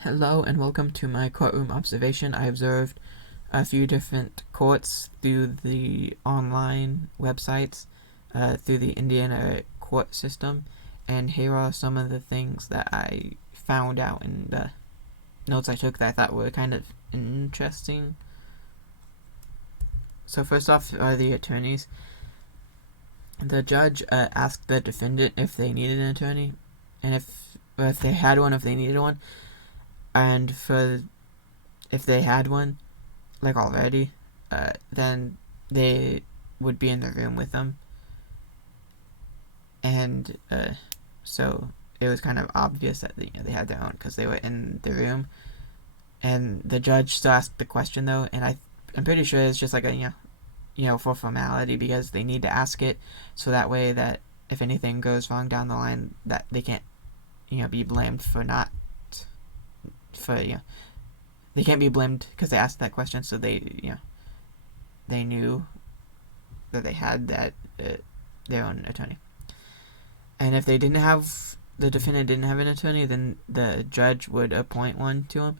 Hello and welcome to my courtroom observation. I observed a few different courts through the online websites, through the Indiana court system, and here are some of the things that I found out in the notes I took that I thought were kind of interesting. So first off are the attorneys. The judge asked the defendant if they needed an attorney, and if they had one, if they needed one, and for if they had one, like already, then they would be in the room with them, and so it was kind of obvious that they had their own because they were in the room. And the judge still asked the question though, and I'm pretty sure it's just like a for formality because they need to ask it so that way that if anything goes wrong down the line that they can't be blamed for not for they can't be blamed because they asked that question, so they knew that they had that their own attorney. And if they didn't have the defendant didn't have an attorney, then the judge would appoint one to him.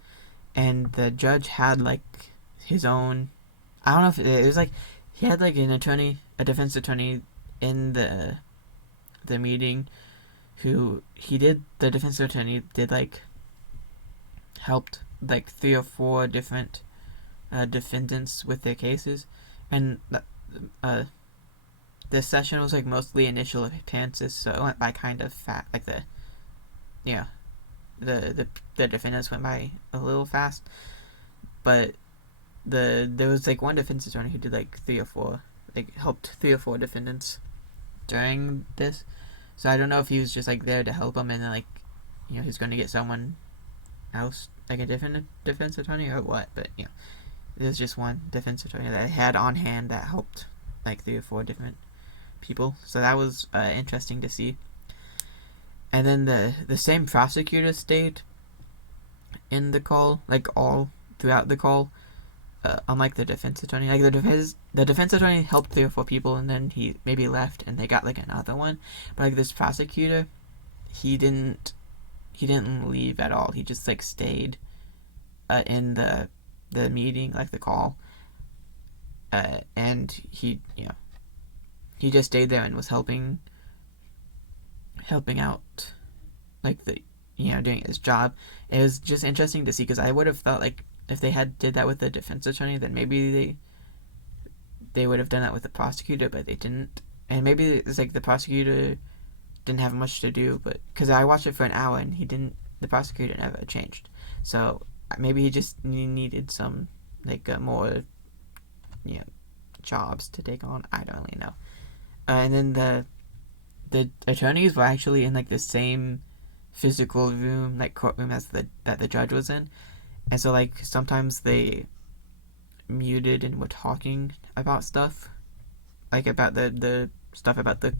And the judge had like his own. I don't know if it was like he had like an attorney, a defense attorney, in the meeting. Who he did the defense attorney did like helped like 3 or 4 different defendants with their cases, and this session was like mostly initial appearances, so it went by kind of fast. Like yeah, the defendants went by a little fast, but there was like one defense attorney who did like 3 or 4, like helped 3 or 4 defendants during this. So I don't know if he was just like there to help them, and then like he's going to get someone else like a different defense attorney or what. But there's just one defense attorney that I had on hand that helped like 3 or 4 different people. So that was interesting to see. And then the same prosecutor stayed in the call, like all throughout the call. Unlike the defense attorney, like the defense attorney helped 3 or 4 people, and then he maybe left, and they got like another one. But like this prosecutor, he didn't leave at all. He just like stayed in the meeting, like the call, and he just stayed there and was helping out, like doing his job. It was just interesting to see because I would have thought like if they had did that with the defense attorney, then maybe they would have done that with the prosecutor, but they didn't. And maybe it's like the prosecutor didn't have much to do, but because I watched it for an hour and the prosecutor never changed. So maybe he just needed some like more jobs to take on. I don't really know. And then the attorneys were actually in like the same physical room, like courtroom as that the judge was in, and so like sometimes they muted and were talking about stuff, like about the stuff about the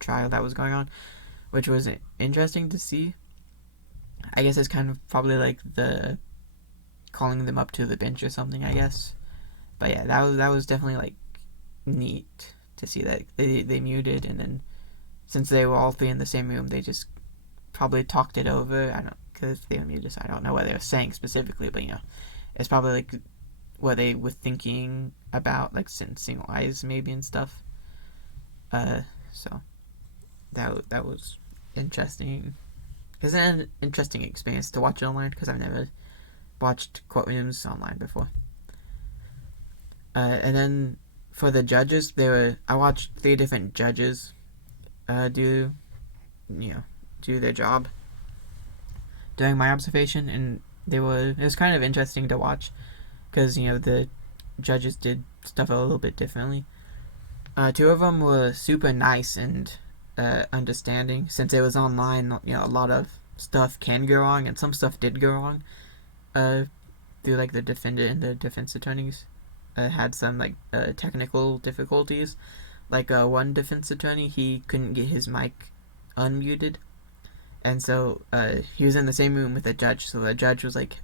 trial that was going on, which was interesting to see. I guess it's kind of probably like the calling them up to the bench or something, I guess. But yeah, that was definitely like neat to see that they muted, and then since they were all 3 in the same room, they just probably talked it over. I don't because they were muted, so I don't know what they were saying specifically, but it's probably like what they were thinking about, like sentencing wise maybe and stuff. So that was interesting. It's an interesting experience to watch it online because I've never watched courtrooms online before. And then for the judges, I watched 3 different judges do their job during my observation, and it was kind of interesting to watch because the judges did stuff a little bit differently. 2 of them were super nice and understanding. Since it was online, a lot of stuff can go wrong, and some stuff did go wrong. Through like the defendant and the defense attorneys had some like technical difficulties. Like one defense attorney, he couldn't get his mic unmuted, and so he was in the same room with the judge. So the judge was like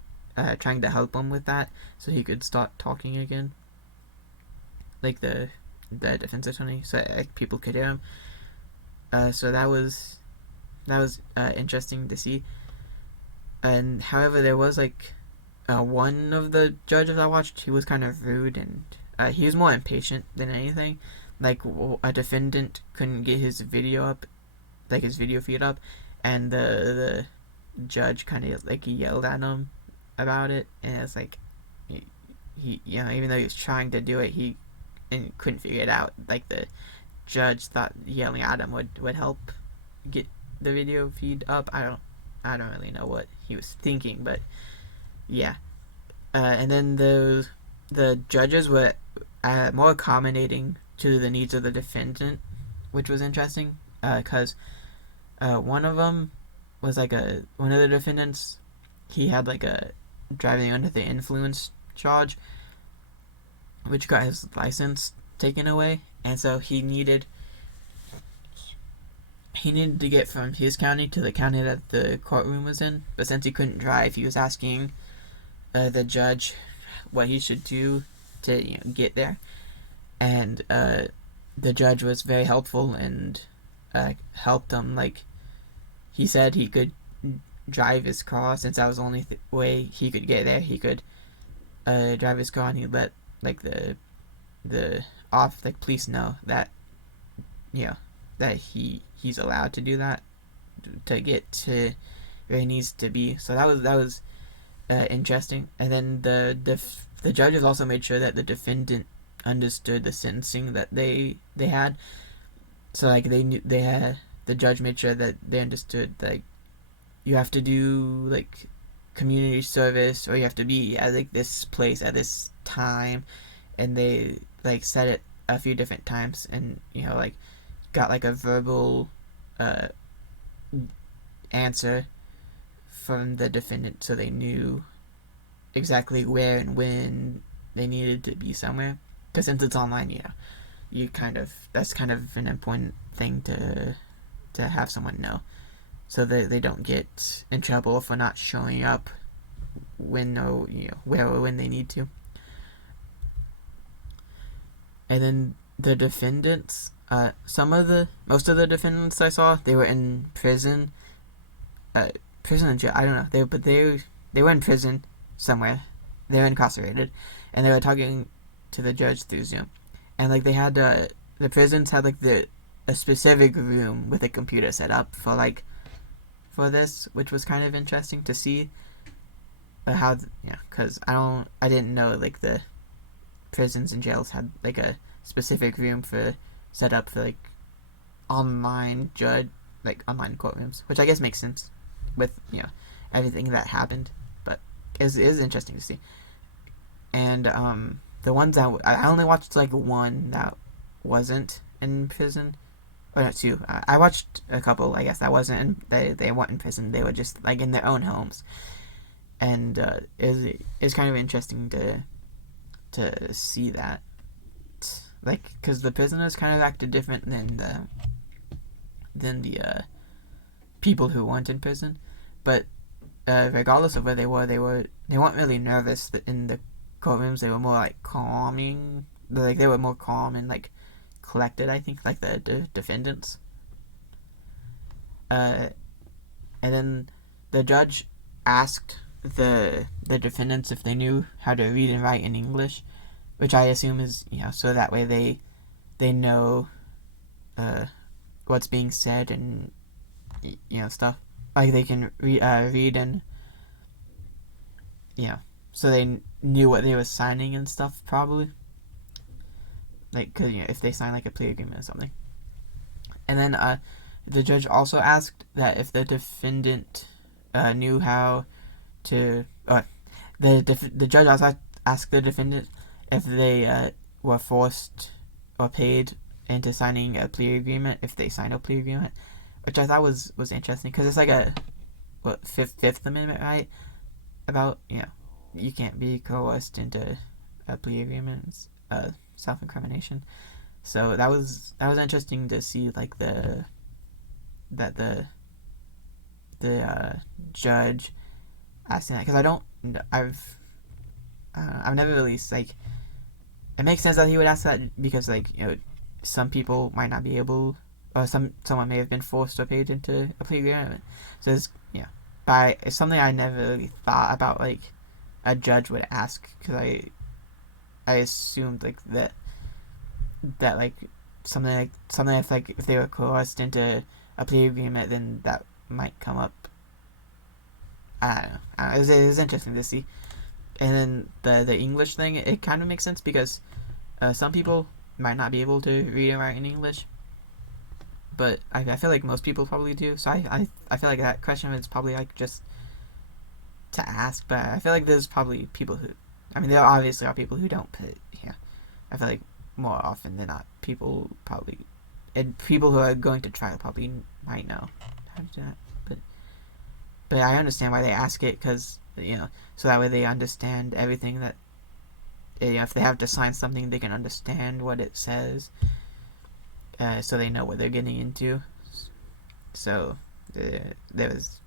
trying to help him with that, so he could start talking again. Like the defense attorney, so people could hear him. So that was interesting to see. And however, there was like one of the judges I watched. He was kind of rude, and he was more impatient than anything. Like a defendant couldn't get his video up, like his video feed up, and the judge kind of like yelled at him about it, and it's like he even though he was trying to do it, he and couldn't figure it out. Like the judge thought yelling at him would help get the video feed up. I don't really know what he was thinking, but yeah. And then the judges were more accommodating to the needs of the defendant, which was interesting because one of them was like one of the defendants. He had like a driving under the influence charge, which got his license taken away, and so he needed to get from his county to the county that the courtroom was in. But since he couldn't drive, he was asking the judge what he should do to get there, and the judge was very helpful and helped him. Like he said, he could drive his car since that was the only way he could get there. He could drive his car, and he let like the police know that that he's allowed to do that to get to where he needs to be. So that was interesting. And then the judges also made sure that the defendant understood the sentencing that they had. So like the judge made sure that they understood like you have to do like community service, or you have to be at like this place at this time, and they like said it a few different times, and like got like a verbal answer from the defendant, so they knew exactly where and when they needed to be somewhere. Because since it's online, that's kind of an important thing to have someone know, so that they don't get in trouble for not showing up when where or when they need to. And then the defendants, most of the defendants I saw, they were in prison, prison and jail. I don't know. They were in prison somewhere. They were incarcerated, and they were talking to the judge through Zoom. And like they had the prisons had like a specific room with a computer set up for this, which was kind of interesting to see. Because I didn't know like the prisons and jails had like a specific room set up for like online courtrooms, which I guess makes sense with everything that happened. But it is interesting to see. And the ones that I only watched like one that wasn't in prison, or not two. I watched a couple, I guess, that wasn't they weren't in prison. They were just like in their own homes, and it's kind of interesting to see that, like, because the prisoners kind of acted different than the people who weren't in prison, but regardless of where they weren't really nervous in the courtrooms. They were more like calming, like they were more calm and like collected, I think, like the defendants. And then the judge asked the defendants if they knew how to read and write in English, which I assume is so that way they know what's being said and stuff, like they can read and so they knew what they were signing and stuff, probably, like, cause if they sign like a plea agreement or something. And then the judge also asked that if the defendant knew how to, the judge also asked the defendant if they were forced or paid into signing a plea agreement, if they signed a plea agreement, which I thought was interesting, because it's like a Fifth Amendment right about you can't be coerced into a plea agreement, self-incrimination. So that was interesting to see, like the judge asking that, because I've never really like, it makes sense that he would ask that, because like some people might not be able, or someone may have been forced or paid into a plea agreement. So it's but it's something I never really thought about, like a judge would ask, because I assumed like that like something if they were coerced into a plea agreement, then that might come up. I don't know. It was interesting to see. And then the English thing, it kind of makes sense because some people might not be able to read and write in English, but I feel like most people probably do. So I feel like that question is probably like just to ask, but I feel like there's probably people who, I mean, there obviously are people who don't, but yeah, I feel like more often than not, people probably, and people who are going to trial probably might know how to do that. But I understand why they ask it, because so that way they understand everything that, if they have to sign something, they can understand what it says, so they know what they're getting into. So there was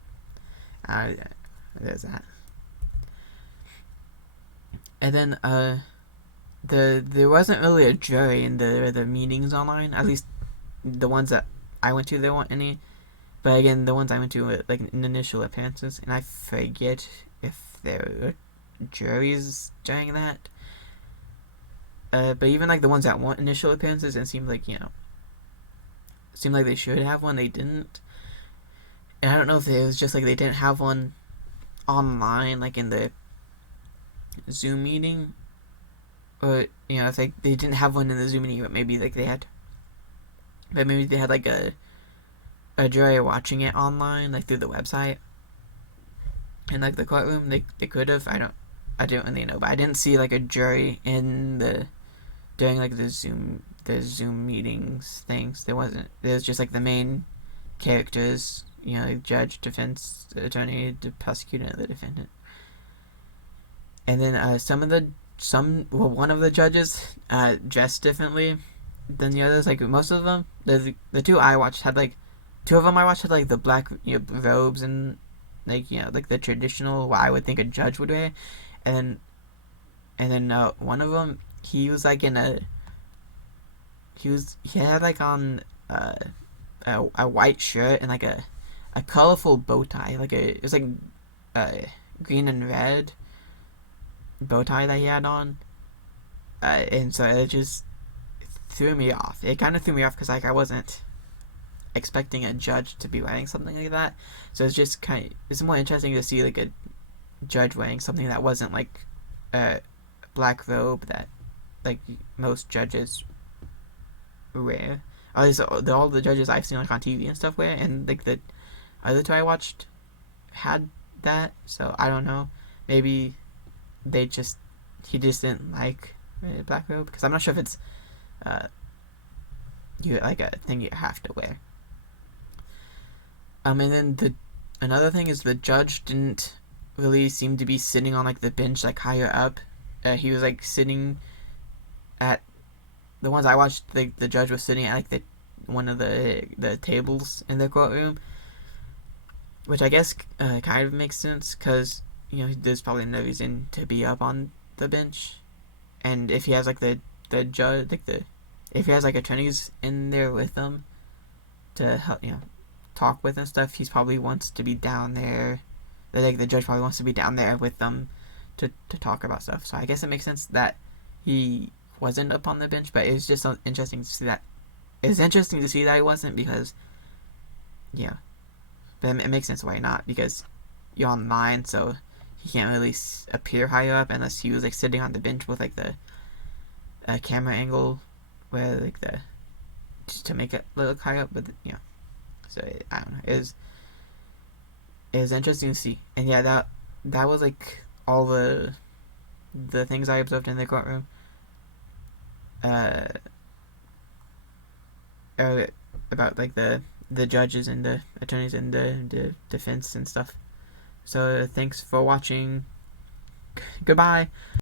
there's that. And then there wasn't really a jury in the meetings online. At least the ones that I went to, there weren't any. But again, the ones I went to were like in initial appearances, and I forget if there were juries during that. But even like the ones that weren't initial appearances, it seemed like seemed like they should have one. They didn't, and I don't know if it was just like they didn't have one online, like in the Zoom meeting, or it's like they didn't have one in the Zoom meeting, but maybe like they had, but maybe they had like a jury watching it online, like through the website, and like the courtroom, they could have. I don't really know, but I didn't see like a jury in the during like the Zoom meetings things. There wasn't. There was just like the main characters, like judge, defense attorney, the prosecutor, and the defendant. And then one of the judges dressed differently than the others. Like most of them, the two I watched had like, two of them I watched had like the black robes and like like the traditional what I would think a judge would wear, and then one of them, he was like in he had like on a white shirt and like a colorful bow tie, like it was like a green and red bow tie that he had on, and so it just threw me off. It kind of threw me off because like I wasn't expecting a judge to be wearing something like that. So it's just it's more interesting to see like a judge wearing something that wasn't like a black robe that like most judges wear. At least all the judges I've seen like on TV and stuff wear, and like the other two I watched had that. So I don't know. Maybe he just didn't like a black robe, because I'm not sure if it's you like a thing you have to wear. And then another thing is the judge didn't really seem to be sitting on like the bench like higher up. He was like sitting at the ones I watched. The judge was sitting at like one of the tables in the courtroom, which I guess kind of makes sense, because there's probably no reason to be up on the bench, and if he has like the judge if he has like attorneys in there with them to help talk with and stuff, he's probably wants to be down there. The judge probably wants to be down there with them to talk about stuff. So I guess it makes sense that he wasn't up on the bench, but it's just interesting to see that. It's interesting to see that he wasn't, because but it makes sense why not, because you're online, so he can't really appear higher up unless he was like sitting on the bench with like the camera angle where like just to make it look higher up, but so I don't know. It was interesting to see, and that was like all the things I observed in the courtroom. About like the judges and the attorneys and the defense and stuff. So thanks for watching. Goodbye.